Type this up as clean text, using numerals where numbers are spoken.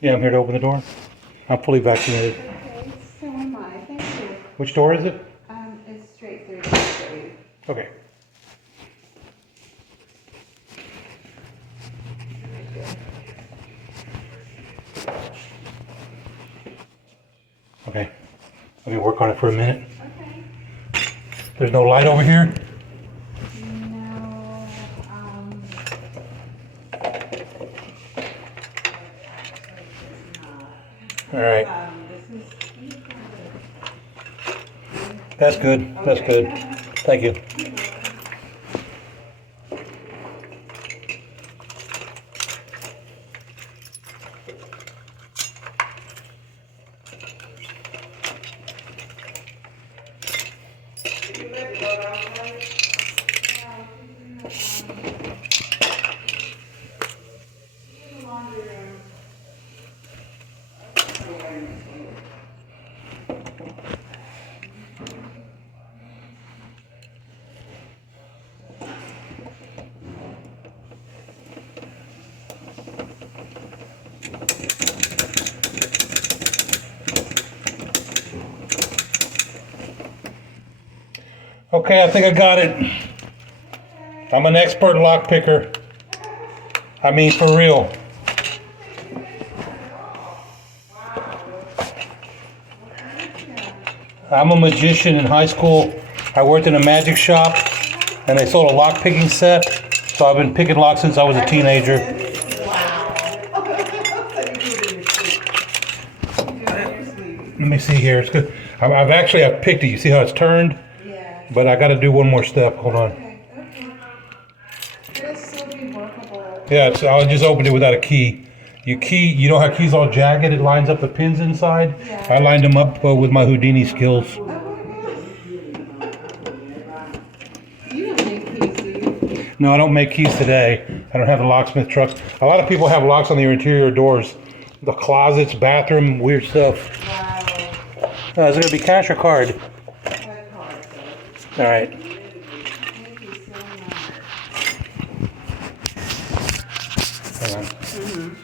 Yeah, I'm here to open the door. I'm fully vaccinated. Okay, so am I. Thank you. Which door is it? It's straight through the street. Okay. Okay. Let me work on it for a minute. Okay. There's no light over here? No, All right. this is. That's good. That's good. Thank you. Okay, I think I got it. I'm an expert lock picker. I mean, for real. I'm a magician in high school. I worked in a magic shop and they sold a lock picking set. So I've been picking locks since I was a teenager. Let me see here. It's good. I've picked it. You see how it's turned? Yeah. But I got to do one more step. Hold on. Okay. It'll still be workable. Yeah, I just opened it without a key. You know how keys all jagged? It lines up the pins inside. Yeah. I lined them up with my Houdini skills. Oh my God. You don't make keys, do you? No, I don't make keys today. I don't have the locksmith truck. A lot of people have locks on their interior doors. The closets, bathroom, weird stuff. Wow. Is it going to be cash or card? That card, All right. thank you so much. Hang on.